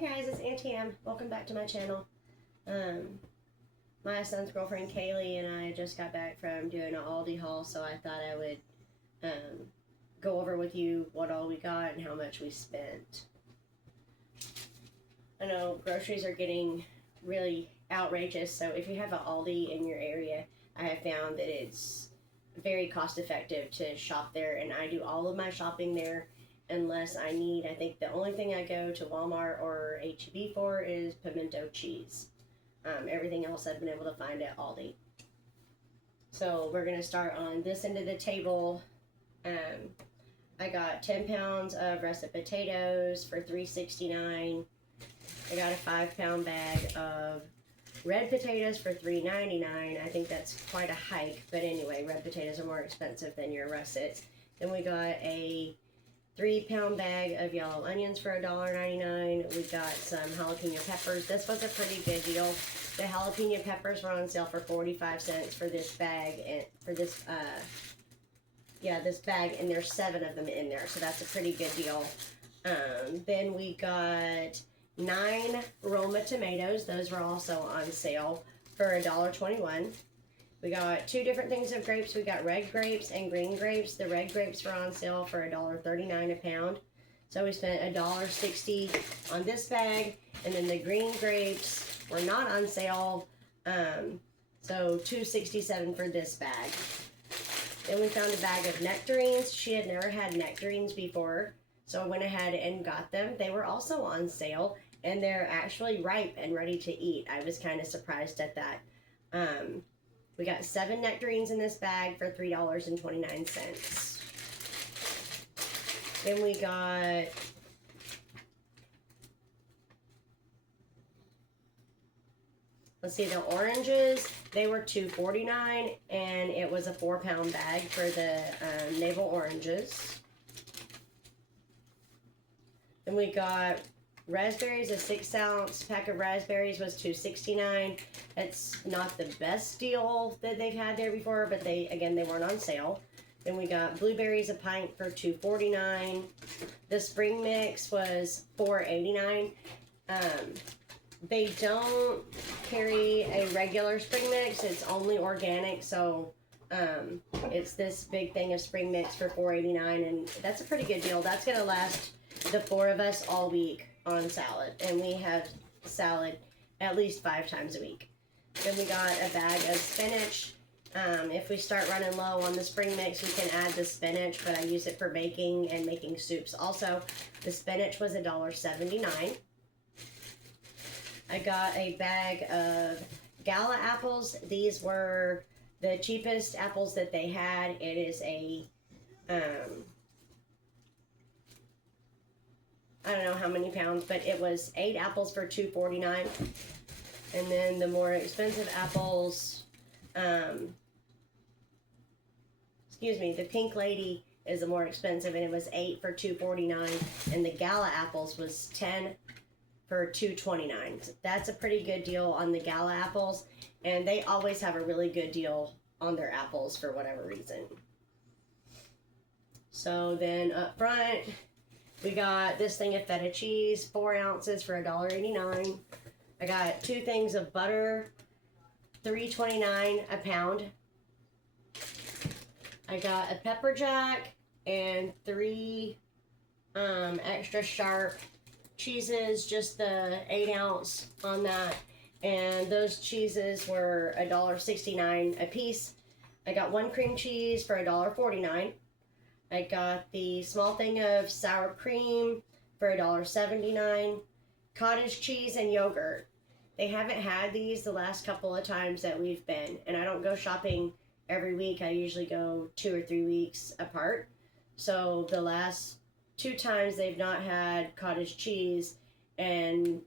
Hey guys, it's Auntie Em. Welcome back to my channel. My son's girlfriend Kaylee and I just got back from doing an Aldi haul, so I thought I would go over with you what all we got and how much we spent. I know groceries are getting really outrageous, so if you have an Aldi in your area, I have found that it's very cost effective to shop there, and I do all of my shopping there. Unless I need, I think the only thing I go to Walmart or H-E-B for is pimento cheese. Everything else I've been able to find at Aldi. So we're going to start on this end of the table. I got 10 pounds of russet potatoes for $3.69. I got a 5-pound bag of red potatoes for $3.99. I think that's quite a hike, but anyway, red potatoes are more expensive than your russets. Then we got a 3-pound bag of yellow onions for $1.99. We got some jalapeno peppers. This was a pretty good deal. The jalapeno peppers were on sale for 45 cents for this bag, and for this this bag, and there's 7 of them in there, so that's a pretty good deal. Then we got 9 Roma tomatoes. Those were also on sale for $1.21. We got 2 different things of grapes. We got red grapes and green grapes. The red grapes were on sale for $1.39 a pound. So we spent $1.60 on this bag. And then the green grapes were not on sale. So $2.67 for this bag. Then we found a bag of nectarines. She had never had nectarines before, so I went ahead and got them. They were also on sale, and they're actually ripe and ready to eat. I was kind of surprised at that. We got 7 nectarines in this bag for $3.29. Then we got the oranges. They were $2.49, and it was a 4-pound bag for the navel oranges. Then we got raspberries. A 6-ounce pack of raspberries was $2.69. It's not the best deal that they've had there before, but they weren't on sale. Then we got blueberries, a pint for $2.49. The spring mix was $4.89. They don't carry a regular spring mix. It's only organic, so it's this big thing of spring mix for $4.89, and that's a pretty good deal. That's gonna last the 4 of us all week on salad, and we have salad at least 5 times a week. Then we got a bag of spinach. If we start running low on the spring mix, we can add the spinach, but I use it for baking and making soups. Also, the spinach was $1.79. I got a bag of Gala apples. These were the cheapest apples that they had. It is a I don't know how many pounds, but it was 8 apples for $2.49. And then the more expensive apples, the Pink Lady is the more expensive, and it was 8 for $2.49. And the Gala apples was 10 for $2.29. So that's a pretty good deal on the Gala apples, and they always have a really good deal on their apples for whatever reason. So then up front, we got this thing of feta cheese, 4 ounces for $1.89. I got 2 things of butter, $3.29 a pound. I got a pepper jack and 3 extra sharp cheeses, just the 8-ounce on that. And those cheeses were $1.69 a piece. I got 1 cream cheese for $1.49. I got the small thing of sour cream for $1.79. Cottage cheese and yogurt. They haven't had these the last couple of times that we've been, and I don't go shopping every week. I usually go 2 or 3 weeks apart. So the last 2 times they've not had cottage cheese, and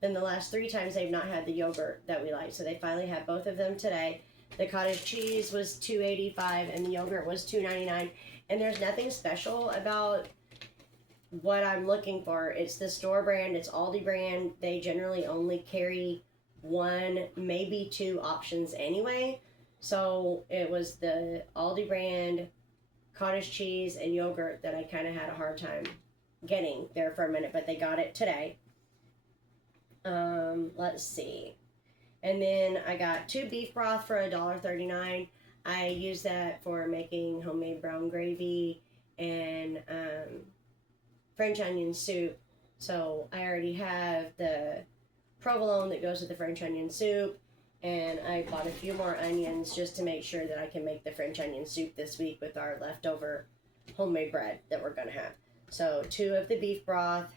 then the last 3 times they've not had the yogurt that we like. So they finally had both of them today. The cottage cheese was $2.85 and the yogurt was $2.99. And there's nothing special about what I'm looking for. It's the store brand, it's Aldi brand. They generally only carry 1, maybe 2 options anyway. So it was the Aldi brand cottage cheese and yogurt that I kind of had a hard time getting there for a minute, but they got it today. Let's see. And then I got 2 beef broth for $1.39. I use that for making homemade brown gravy and French onion soup. So I already have the provolone that goes with the French onion soup, and I bought a few more onions just to make sure that I can make the French onion soup this week with our leftover homemade bread that we're gonna have. So 2 of the beef broth.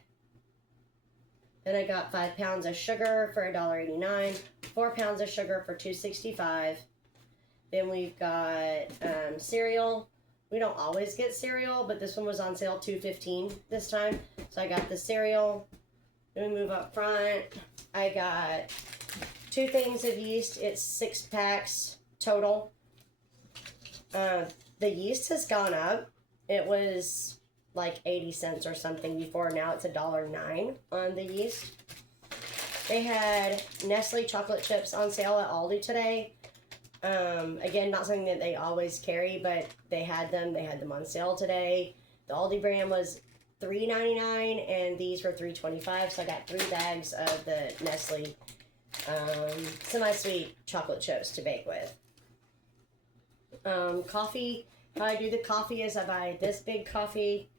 Then I got 5 pounds of sugar for $1.89, 4 pounds of sugar for $2.65. Then we've got cereal. We don't always get cereal, but this one was on sale $2.15 this time. So I got the cereal. Then we move up front. I got 2 things of yeast. It's 6 packs total. The yeast has gone up. It was like 80 cents or something before. Now it's $1.09 on the yeast. They had Nestle chocolate chips on sale at Aldi today. Again, not something that they always carry, but they had them. They had them on sale today. The Aldi brand was $3.99 and these were $3.25. So I got 3 bags of the Nestle semi-sweet chocolate chips to bake with. Coffee. How I do the coffee is I buy this big coffee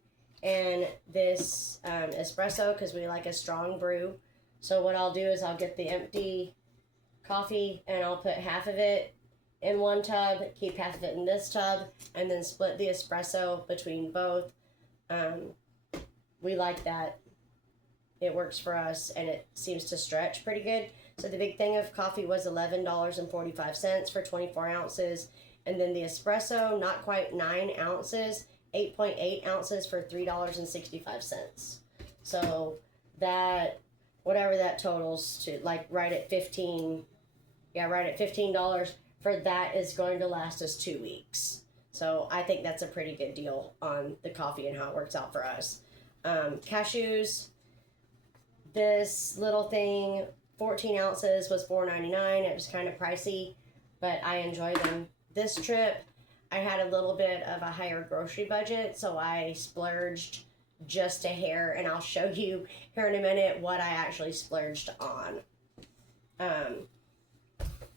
and this espresso because we like a strong brew. So what I'll do is I'll get the empty coffee and I'll put half of it in one tub, keep half of it in this tub, and then split the espresso between both. We like that. It works for us and it seems to stretch pretty good. So the big thing of coffee was $11.45 for 24 ounces. And then the espresso, not quite 9 ounces, 8.8 ounces for $3.65. So that, whatever that totals to, like right at $15 for that is going to last us 2 weeks. So I think that's a pretty good deal on the coffee and how it works out for us. Cashews, this little thing, 14 ounces was $4.99. It was kind of pricey, but I enjoy them. This trip, I had a little bit of a higher grocery budget, so I splurged just a hair, and I'll show you here in a minute what I actually splurged on.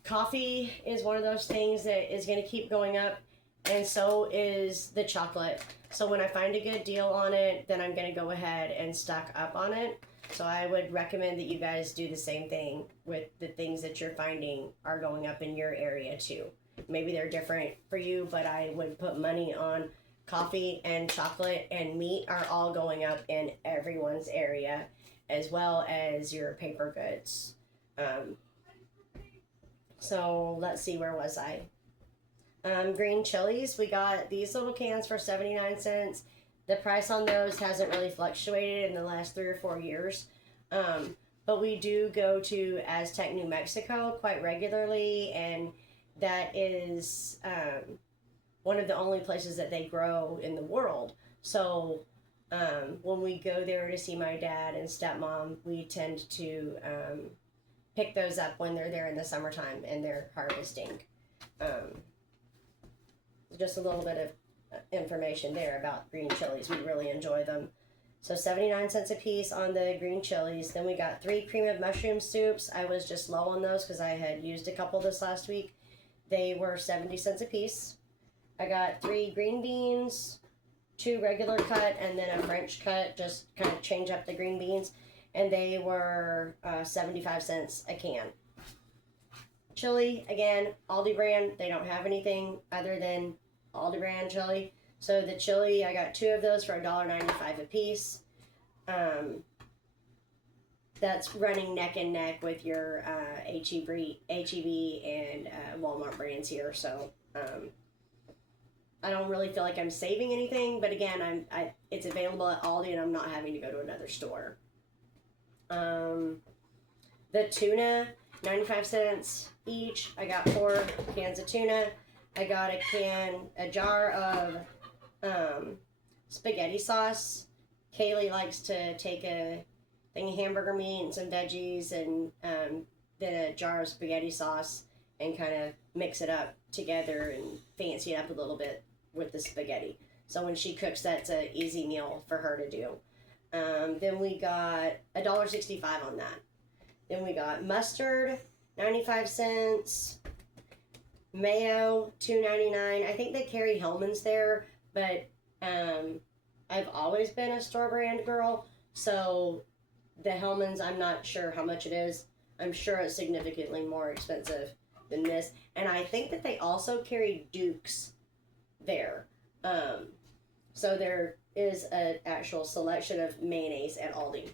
Coffee is one of those things that is going to keep going up, and so is the chocolate. So when I find a good deal on it, then I'm going to go ahead and stock up on it. So I would recommend that you guys do the same thing with the things that you're finding are going up in your area too. Maybe they're different for you, but I would put money on coffee and chocolate and meat are all going up in everyone's area, as well as your paper goods. So let's see, where was I? Green chilies, we got these little cans for 79 cents. The price on those hasn't really fluctuated in the last 3 or 4 years. But we do go to Aztec, New Mexico quite regularly, and that is one of the only places that they grow in the world. So when we go there to see my dad and stepmom, we tend to pick those up when they're there in the summertime and they're harvesting. Just a little bit of information there about green chilies. We really enjoy them. So 79 cents a piece on the green chilies. Then we got 3 cream of mushroom soups. I was just low on those because I had used a couple this last week. They were 70 cents a piece. I got 3 green beans, 2 regular cut, and then a French cut, just kind of change up the green beans. And they were 75 cents a can. Chili, again, Aldi brand. They don't have anything other than Aldi brand chili. So the chili, I got 2 of those for $1.95 a piece. That's running neck and neck with your H-E-B and Walmart brands here. So I don't really feel like I'm saving anything, but again, it's available at Aldi and I'm not having to go to another store. The tuna, 95 cents each. I got 4 cans of tuna. I got a jar of spaghetti sauce. Kaylee likes to take a thing of hamburger meat and some veggies and then a jar of spaghetti sauce and kind of mix it up together and fancy it up a little bit with the spaghetti. So when she cooks, that's an easy meal for her to do. Then we got $1.65 on that. Then we got mustard, 95 cents. Mayo, $2.99. I think they carry Hellmann's there, but I've always been a store brand girl, so the Hellmann's, I'm not sure how much it is. I'm sure it's significantly more expensive than this. And I think that they also carry Duke's there. So there is an actual selection of mayonnaise at Aldi.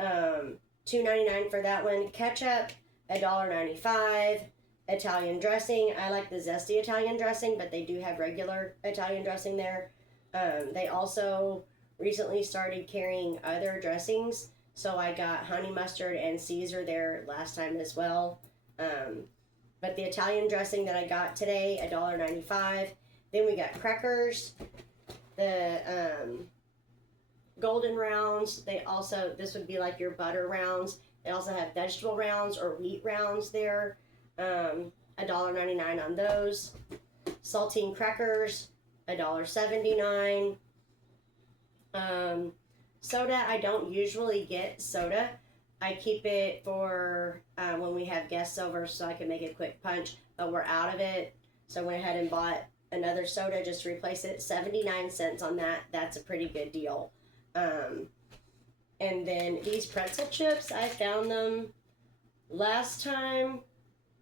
$2.99 for that one. Ketchup, $1.95. Italian dressing. I like the zesty Italian dressing, but they do have regular Italian dressing there. They also recently started carrying other dressings, so I got honey mustard and Caesar there last time as well. But the Italian dressing that I got today, $1.95. Then we got crackers, the golden rounds. They also, this would be like your butter rounds. They also have vegetable rounds or wheat rounds there. $1.99 on those. Saltine crackers, $1.79. Soda, I don't usually get soda. I keep it for when we have guests over so I can make a quick punch, but we're out of it. So I went ahead and bought another soda just to replace it. 79 cents on that. That's a pretty good deal. And then these pretzel chips, I found them last time.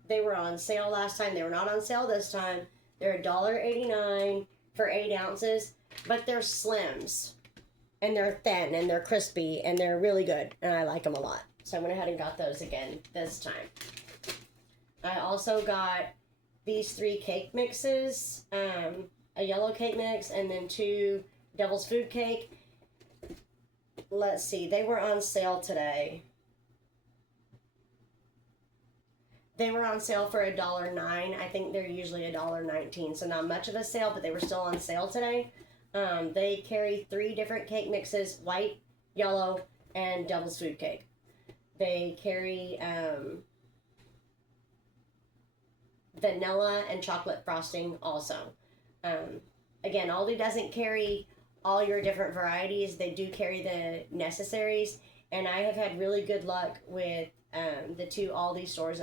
They were on sale last time. They were not on sale this time. They're $1.89 for 8 ounces, but they're Slims. And they're thin, and they're crispy, and they're really good, and I like them a lot. So I went ahead and got those again this time. I also got these 3 cake mixes, a yellow cake mix, and then 2 Devil's Food Cake. Let's see, they were on sale today. They were on sale for $1.09. I think they're usually $1.19, so not much of a sale, but they were still on sale today. They carry 3 different cake mixes, white, yellow, and Devil's Food Cake. They carry vanilla and chocolate frosting also. Again, Aldi doesn't carry all your different varieties. They do carry the necessaries, and I have had really good luck with the 2 Aldi stores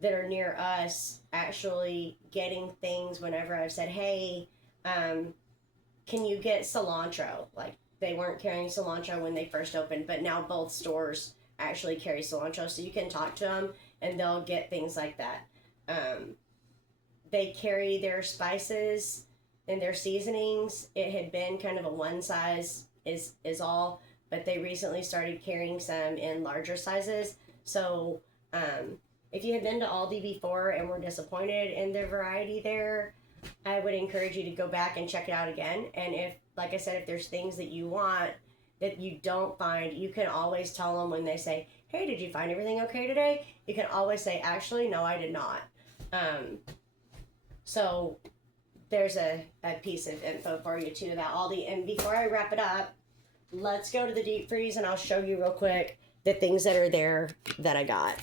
that are near us actually getting things whenever I've said, hey, can you get cilantro? Like, they weren't carrying cilantro when they first opened, but now both stores actually carry cilantro, so you can talk to them and they'll get things like that. They carry their spices and their seasonings. It had been kind of a one size is all, but they recently started carrying some in larger sizes. So if you had been to Aldi before and were disappointed in their variety there, I would encourage you to go back and check it out again. And if, like I said, if there's things that you want that you don't find, you can always tell them when they say, hey, did you find everything okay today? You can always say, actually, no, I did not. So there's a piece of info for you too about Aldi. And before I wrap it up, let's go to the deep freeze and I'll show you real quick the things that are there that I got.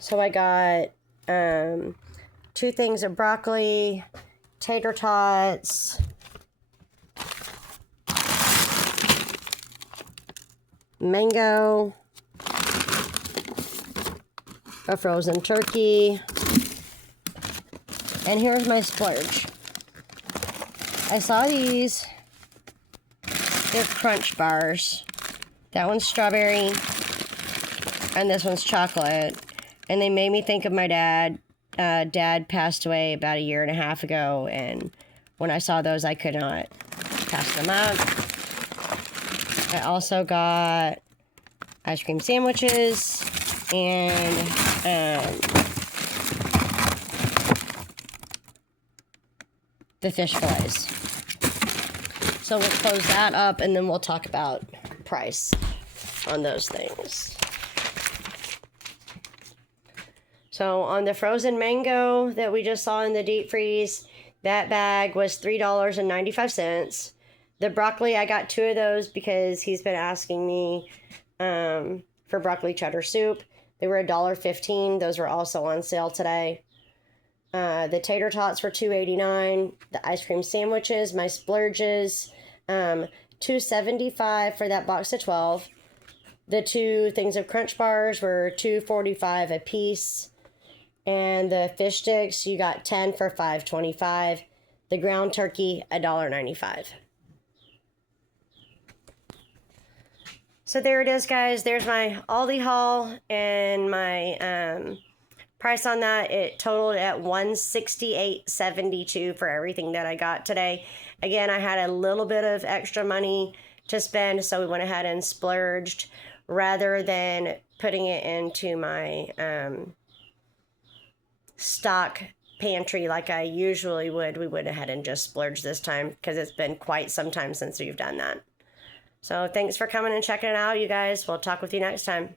So I got 2 things of broccoli, tater tots, mango, a frozen turkey, and here's my splurge. I saw these. They're crunch bars. That one's strawberry, and this one's chocolate. And they made me think of my dad. Dad passed away about 1.5 years ago, and when I saw those, I could not pass them up. I also got ice cream sandwiches and the fish fillets. So we'll close that up, and then we'll talk about price on those things. So on the frozen mango that we just saw in the deep freeze, that bag was $3.95. The broccoli, I got 2 of those because he's been asking me for broccoli cheddar soup. They were $1.15. Those were also on sale today. The tater tots were $2.89. The ice cream sandwiches, my splurges, $2.75 for that box of 12. The 2 things of Crunch bars were $2.45 a piece. And the fish sticks, you got 10 for $5.25. The ground turkey, $1.95. So there it is, guys. There's my Aldi haul, and my price on that, it totaled at $168.72 for everything that I got today. Again, I had a little bit of extra money to spend, so we went ahead and splurged rather than putting it into my stock pantry like I usually would. We went ahead and just splurged this time because it's been quite some time since we've done that. So thanks for coming and checking it out, you guys. We'll talk with you next time.